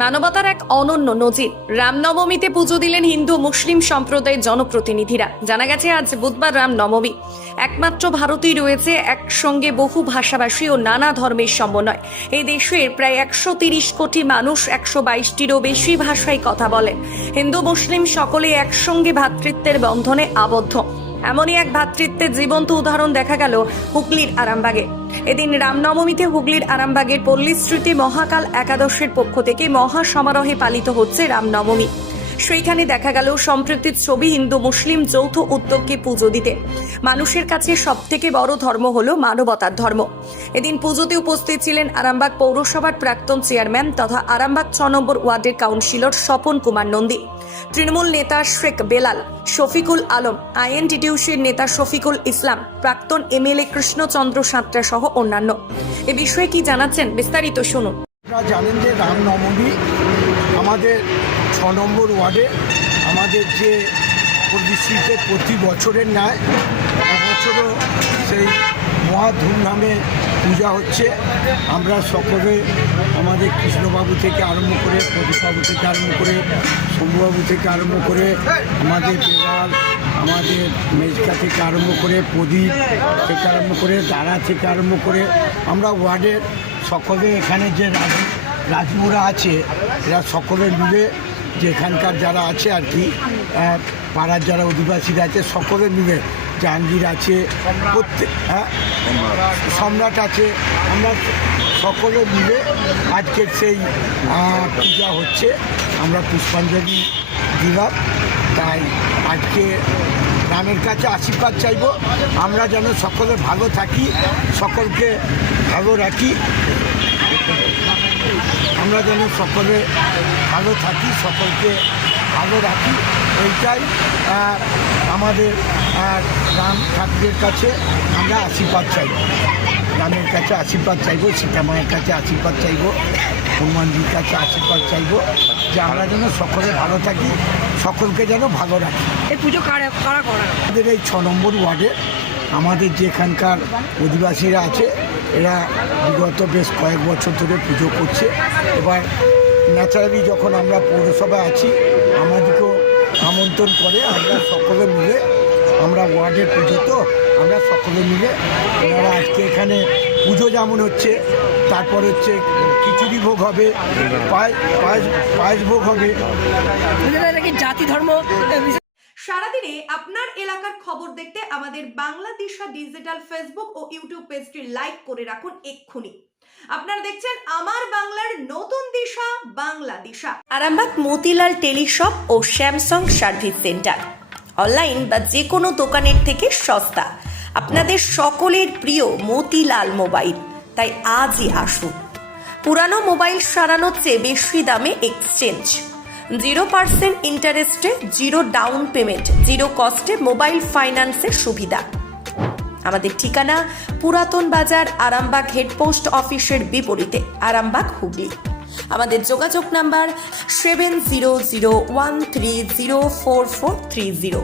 মানবতার এক অনন্য নজির। রামনবমীতে পুজো দিলেন হিন্দু মুসলিম সম্প্রদায়ের জনপ্রতিনিধিরা। জানা গেছে আজ বুধবার রামনবমী। একমাত্র ভারতেই রয়েছে একসঙ্গে বহু ভাষাভাষী ও নানা ধর্মের সমন্বয়। এই দেশের প্রায় 130 কোটি মানুষ 122টিরও বেশি ভাষায় কথা বলেন। হিন্দু মুসলিম সকলে একসঙ্গে ভ্রাতৃত্বের বন্ধনে আবদ্ধ। এমনই এক ভ্রাতৃত্বের জীবন্ত উদাহরণ দেখা গেল হুগলির আরামবাগে। এদিন রামনবমীতে হুগলির আরামবাগের পল্লীস্মৃতি মহাকাল একাদশের পক্ষ থেকে মহা সমারোহে পালিত হচ্ছে রামনবমী। সেইখানে দেখা গেল সম্প্রীতির ছবি হিন্দু মুসলিম যৌথ উদ্যোগকে পুজো দিতে। মানুষের কাছে সব থেকে বড় ধর্ম হলো মানবতার ধর্ম। এদিন পুজোতে উপস্থিত ছিলেন আরামবাগ পৌরসভার প্রাক্তন চেয়ারম্যান তথা আরামবাগ 6 নম্বর ওয়ার্ডের কাউন্সিলর স্বপন কুমার নন্দী, তৃণমূল নেতা শেখ বেলাল, শফিকুল আলম, আইএনটিটিউসির নেতা শফিকুল ইসলাম, প্রাক্তন এমএলএ কৃষ্ণচন্দ্র সাঁতরা সহ অন্যান্য। এ বিষয়ে কি জানাচ্ছেন বিস্তারিত শুনুন। আপনারা জানেন যে রামনবমী আমাদের 6 নম্বর ওয়ার্ডে আমাদের যে পরিস্থিতিতে প্রতি বছরের ন্যায় এবছরও সেই মহা ধুমধামে পূজা হচ্ছে। আমরা সকলে আমাদের কৃষ্ণবাবু থেকে আরম্ভ করে প্রদীপবাবু থেকে আরম্ভ করে শম্ভুবাবু থেকে আরম্ভ করে আমাদের বেলাল, আমাদের মেজকা থেকে আরম্ভ করে প্রদীপ থেকে আরম্ভ করে দাঁড়া থেকে আরম্ভ করে আমরা ওয়ার্ডের সকলে এখানে যে রাজমোরা আছে এরা সকলে মিলে যে এখানকার যারা আছে আর কি পাড়ার যারা অধিবাসীরা আছে সকলে মিলে, জাহাঙ্গীর আছে, প্রত্যেক সম্রাট আছে, আমরা সকলে মিলে আজকের সেই পূজা হচ্ছে। আমরা পুষ্পাঞ্জলি দিলাম। তাই আজকে রামের কাছে আশীর্বাদ চাইব আমরা যেন সকলে ভালো থাকি, সকলকে ভালো রাখি, আমরা যেন সকলে ভালো থাকি, সকলকে ভালো রাখি, এইটাই আমাদের রাম ঠাকুরের কাছে আমরা আশীর্বাদ চাইব। রামের কাছে আশীর্বাদ চাইব, সীতা মায়ের কাছে আশীর্বাদ চাইব, হনুমানজির কাছে আশীর্বাদ চাইব যে আমরা যেন সকলে ভালো থাকি, সকলকে যেন ভালো রাখি। এই পুজো কারা করে? আমাদের এই 6 নম্বর ওয়ার্ডে আমাদের যে এখানকার অধিবাসীরা আছে এরা বিগত বেশ কয়েক বছর ধরে পুজো করছে। এবার ন্যাচারালি যখন আমরা পৌরসভায় আছি আমাদেরকেও আমন্ত্রণ করে, আমরা সকলে মিলে, আমরা ওয়ার্ডের পুজো তো আমরা সকলে মিলে ওনারা আজকে এখানে পুজো যেমন হচ্ছে, তারপর হচ্ছে খিচুড়ি ভোগ হবে, পায়েস ভোগ হবে। জাতি ধর্ম সারাদিনে আপনার এলাকার খবর দেখতে আমাদের বাংলাদিশা ডিজিটাল ফেসবুক ও ইউটিউব পেজটি লাইক করে রাখুন এক্ষুনি। আপনারা দেখছেন আমার বাংলার নতুন দিশা, বাংলাদিশা। আরামবাগ মতিলাল টেলিশপ ও স্যামসাং সার্ভিস সেন্টার, অনলাইন বা যে কোনো দোকানের থেকে সস্তা। আপনাদের সকলের প্রিয় মতিলাল মোবাইল। তাই আজই আসুন। পুরানো মোবাইল সারানোর চেয়ে বেশি দামে এক্সচেঞ্জ, 0% ইন্টারেস্টে, 0 ডাউন পেমেন্ট, 0 কস্টে মোবাইল ফাইন্যান্সের সুবিধা। আমাদের ঠিকানা পুরাতন বাজার, আরামবাগ হেডপোস্ট অফিসের বিপরীতে, আরামবাগ, হুগলি। আমাদের যোগাযোগ নাম্বার 7001304430।